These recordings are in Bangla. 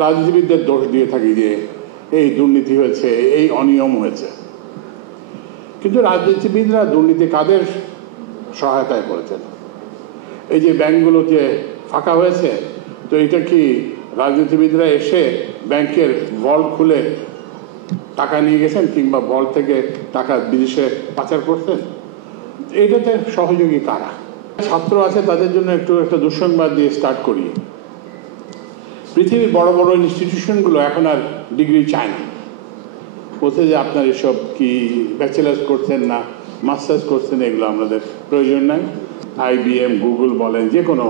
রাজনীতিবিদদের দোষ দিয়ে থাকি যে এই দুর্নীতি হয়েছে, এই অনিয়ম হয়েছে, কিন্তু রাজনীতিবিদরা দুর্নীতি কাদের সহায়তায় করেছেন? এই যে ব্যাংকগুলোতে ফাঁকা হয়েছে, তো এটা কি রাজনীতিবিদরা এসে ব্যাংকের ভল্ট খুলে টাকা নিয়ে গেছেন কিংবা ভল্ট থেকে টাকা বিদেশে পাচার করছেন? এইটাতে সহযোগী কারা? ছাত্র আছে, তাদের জন্য একটা দুঃসংবাদ দিয়ে স্টার্ট করি। পৃথিবীর বড় বড় ইনস্টিটিউশনগুলো এখন আর ডিগ্রি চায় না, বলছে যে আপনার এসব কি ব্যাচেলার্স করছেন না মাস্টার্স করছেন, এগুলো আমাদের প্রয়োজন নাই। IBM, গুগল বলেন, যে কোনো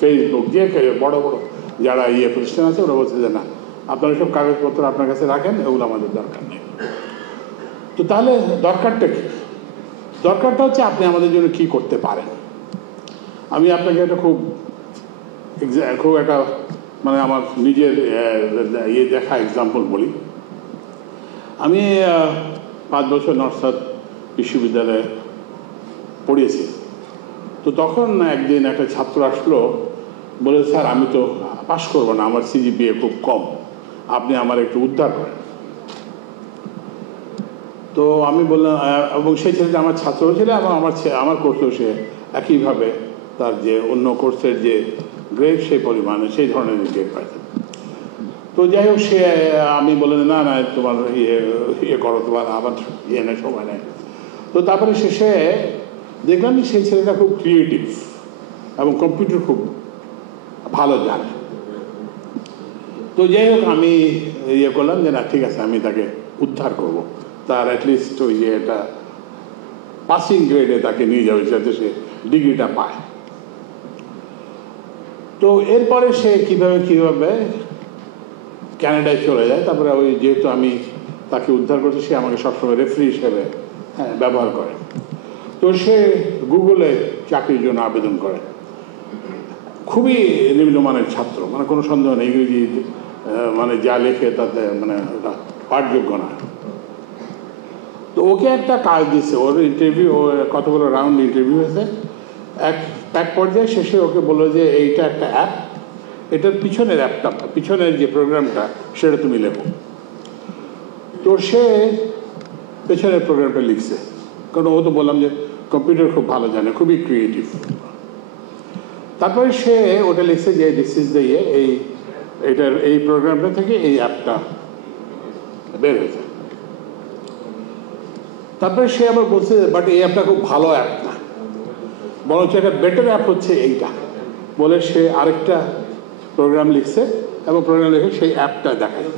ফেসবুক, যে বড় বড় যারা প্রতিষ্ঠান আছে, ওরা বলছে যে না, আপনারা সব কাগজপত্র আপনার কাছে রাখেন, এগুলো আমাদের দরকার নেই। তো তাহলে দরকারটা কি? দরকারটা হচ্ছে আপনি আমাদের জন্য কি করতে পারেন। আমি আপনাকে একটা খুব একটা মানে আমার নিজের দেখা এক্সাম্পল বলি। আমি 5 বছর নর্থ সাউথ বিশ্ববিদ্যালয়ে পড়িয়েছি। তো তখন একদিন একটা ছাত্র আসলো, বলে স্যার আমি তো পাস করবো না, আমার CGPA খুব কম, আপনি আমার একটু উদ্ধার করেন। তো আমি বললাম, এবং সেই ছেলেটা আমার ছাত্র ছিল এবং আমার কোর্সেও সে একইভাবে তার যে অন্য কোর্সের যে গ্রেড সেই পরিমাণে সেই ধরনের গ্রেড পাইছে। তো যাই হোক, আমি বললাম না না তোমার করো, তোমার আবার নেই, সময় নেই। তো তারপরে শেষে দেখলাম সেই ছেলেটা খুব ক্রিয়েটিভ এবং কম্পিউটার খুব ভালো জানে। তো যাই হোক, আমি করলাম যে না ঠিক আছে, আমি তাকে উদ্ধার করব, তার অ্যাটলিস্ট ওই এটা পাসিং গ্রেডে তাকে নিয়ে যাবে, যাতে সে ডিগ্রিটা পায়। তো এরপরে সে কিভাবে ক্যানাডায় চলে যায়। তারপরে ওই যেহেতু আমি তাকে উদ্ধার করছি, সে আমাকে সবসময় রেফারি হিসেবে ব্যবহার করে। তো সে গুগলে চাকরির জন্য আবেদন করে। খুবই নিম্নমানের ছাত্র, মানে কোনো সন্দেহ নেই, ইংরেজি মানে যা লেখে তাতে মানে ওটা পাঠযোগ্য না। তো ওকে একটা কাজ দিচ্ছে, ওর ইন্টারভিউ, কতগুলো রাউন্ড ইন্টারভিউ হয়েছে। এক পর্যায়ে শেষে ওকে বললো যে এইটা একটা অ্যাপ, এটার পিছনের যে প্রোগ্রামটা সেটা তুমি লেখো। তো সে পেছনের প্রোগ্রামটা লিখছে, কারণ ও তো বললাম যে কম্পিউটার খুব ভালো জানে, খুবই ক্রিয়েটিভ। তারপরে সে ওটা লিখছে যে দিস ইজ দ্য এই প্রোগ্রামটা থেকে এই অ্যাপটা বের হয়েছে। তারপরে সে আবার বলছে বাট এই অ্যাপটা খুব ভালো অ্যাপ না, বরঞ্চ একটা বেটার অ্যাপ হচ্ছে এইটা, বলে সে আরেকটা প্রোগ্রাম লিখছে এবং প্রোগ্রাম লিখে সেই অ্যাপটা দেখায়।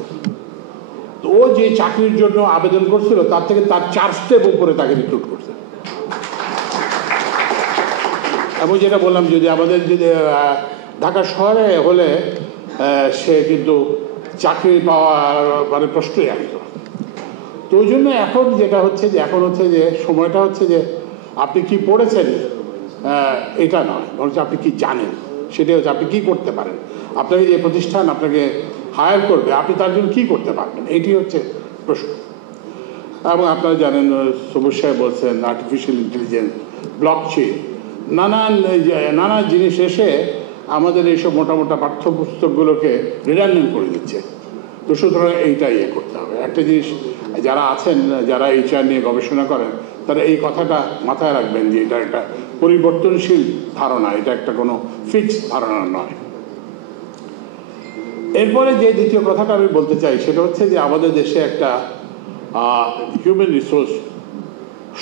তো ও যে চাকরির জন্য আবেদন করছিল তার থেকে তার 4 স্টেপ উপরে তাকে রিক্রুট করছে। এবং যেটা বললাম, যদি ঢাকা শহরে হলে সে কিন্তু চাকরি পাওয়ার মানে প্রশ্নই আসতো। তো ওই জন্য এখন হচ্ছে যে সময়টা হচ্ছে যে আপনি কি পড়েছেন এটা নয়, বরঞ্চ আপনি কি জানেন সেটাই হচ্ছে, আপনি কি করতে পারেন। আপনাকে যে প্রতিষ্ঠান আপনাকে হায়ার করবে, আপনি তার জন্য কী করতে পারবেন, এটি হচ্ছে প্রশ্ন। এবং আপনারা জানেন, সবুজ সাহেব বলছেন আর্টিফিশিয়াল ইন্টেলিজেন্স, ব্লকচেইন, নানা জিনিস এসে আমাদের এইসব মোটা পাঠ্যপুস্তকগুলোকে রিডান্ডেন্ট করে দিচ্ছে। তো সুতরাং এইটাই করতে হবে। একটা জিনিস যারা HR নিয়ে গবেষণা করেন, তারা এই কথাটা মাথায় রাখবেন যে এটা একটা পরিবর্তনশীল ধারণা, এটা একটা কোনো ফিক্সড ধারণা নয়। এরপরে যে দ্বিতীয় কথাটা আমি বলতে চাই সেটা হচ্ছে যে আমাদের দেশে একটা হিউম্যান রিসোর্স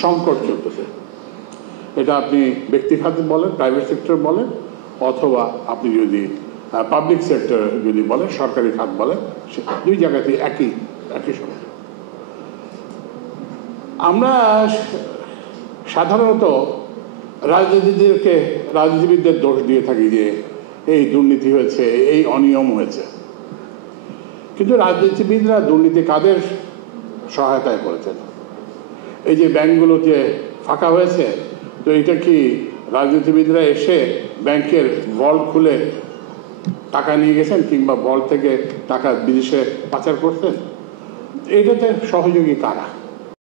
সংকট চলতেছে। এটা আপনি ব্যক্তি খাতে বলেন, প্রাইভেট সেক্টর বলেন, অথবা আপনি যদি পাবলিক সেক্টর যদি বলেন, সরকারি খাত বলেন, দুই জায়গাতেই একই সময়। আমরা সাধারণত রাজনীতিবিদদের দোষ দিয়ে থাকি যে এই দুর্নীতি হয়েছে, এই অনিয়ম হয়েছে, কিন্তু রাজনীতিবিদরা দুর্নীতি কাদের সহায়তায় করেছেন? এই যে ব্যাংকগুলোতে ফাঁকা হয়েছে, তো এটা কি রাজনীতিবিদরা এসে ব্যাংকের ভল্ট খুলে টাকা নিয়ে গেছেন কিংবা ভল্ট থেকে টাকা বিদেশে পাচার করছেন? এইটাতে সহযোগী কারা?